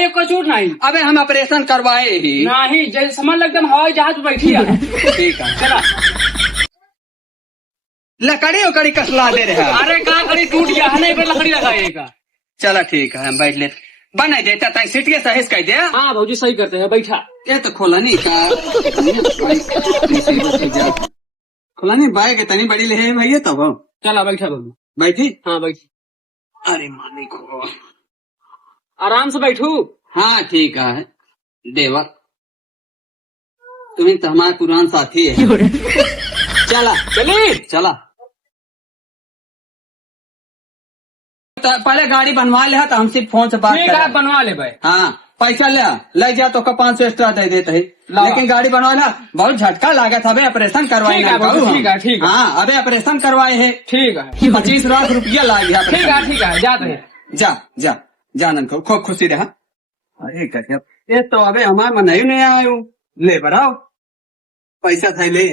नहीं कोई चोट नहीं। अबे हम ऑपरेशन करवाए ही नहीं जैसे समझ लगता हवाई जहाज में बैठी है। ठीक है चला। लकड़ी उकड़ी कसला दे रहे हैं। अरे कहाँ खड़ी टूट गया है, नहीं पर लकड़ी लगाएगा। चलो ठीक है हम बैठ ले बना देता तय सीट के सही कह दे। हाँ भाजी सही करते हैं, बैठा। ये तो खोला नहीं का खोला नहीं बाइक इतनी बड़ी ले है भैया तब चला बैठा बाबू। बैठी। हाँ बैठी। अरे मालिक हो आराम से बैठू। हाँ ठीक है देवा तुम्हें तो हमारा पुरान साथी है। चला चलिए चला तो पहले गाड़ी बनवा ले तो हम सिर्फ फोन से बात ठीक है बनवा ले भाई। हाँ पैसा ले जा तो 500 एक्स्ट्रा दे देते है लेकिन गाड़ी बनवा ला बहुत झटका लागत है ऑपरेशन करवाए ठीक है बाबू, ठीक है ठीक है। हाँ अबे ऑपरेशन करवाए है ठीक है 25 लाख रुपया लाग गया। ठीक है जाते हैं। जा जा जानन को खूब खुशी रहा। अरे गजब ये तो अबे हमारे मन नहीं आयो ले बढ़ाओ पैसा था ले।